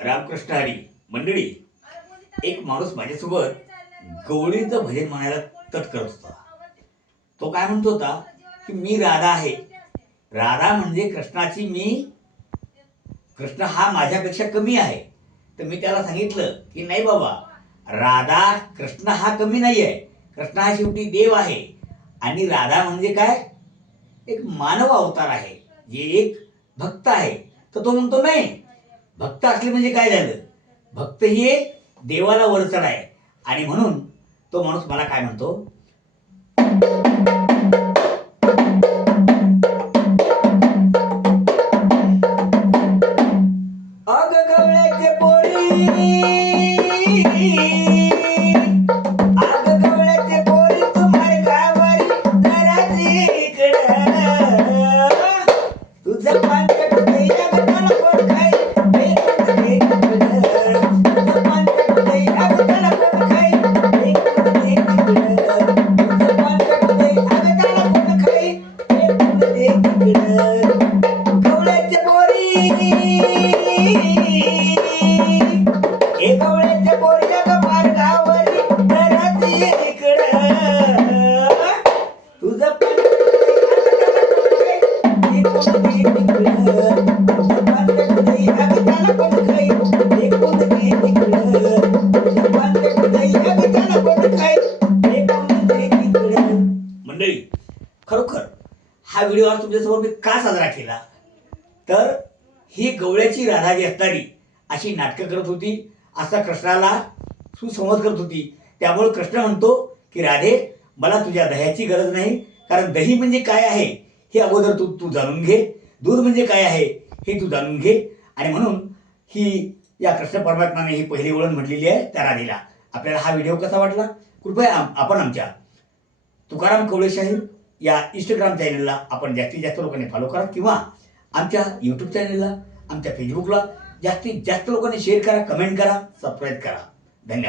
रामकृष्ण हरी मंडळी एक माणूस माझ्यासोबत गवळीचं भजन म्हणायला तट करत होता तो काय म्हणतो होता की मी राधा आहे. राधा म्हणजे कृष्णाची मी कृष्ण हा माझ्यापेक्षा कमी आहे. तर मी त्याला सांगितलं की नाही बाबा राधा कृष्ण हा कमी नाही आहे. कृष्ण हा शेवटी देव आहे. आणि राधा म्हणजे काय? एक मानव अवतार आहे. जे एक भक्त आहे. तर तो म्हणतो नाही भक्त असले म्हणजे काय झालं? भक्त ही देवाला वरचढ आहे. आणि म्हणून तो माणूस मला काय म्हणतो? अग हा व्हिडिओ आज तुमच्यासमोर मी का साजरा केला? तर ही गवळ्याची राधा जी असणारी अशी नाटकं करत होती असा कृष्णाला सुसंवाद करत होती. त्यामुळे कृष्ण म्हणतो की राधे मला तुझ्या दह्याची गरज नाही कारण दही म्हणजे काय आहे हे अगोदर तू तू जाणून घे. दूध म्हणजे काय आहे हे तू जाणून घे. आणि म्हणून ही या कृष्ण परमात्माने ही पहिली वळण म्हटलेली आहे त्या राधेला. आपल्याला हा व्हिडिओ कसा वाटला? कृपया आपण आमच्या तुकाराम कवळे या इंस्टाग्राम चॅनलला आपण जास्तीत जास्त लोकांनी फॉलो करा किंवा आमच्या यूट्यूब चॅनलला आमच्या फेसबुकला जास्तीत जास्त लोकांनी शेअर करा कमेंट करा सबस्क्राईब करा. धन्यवाद.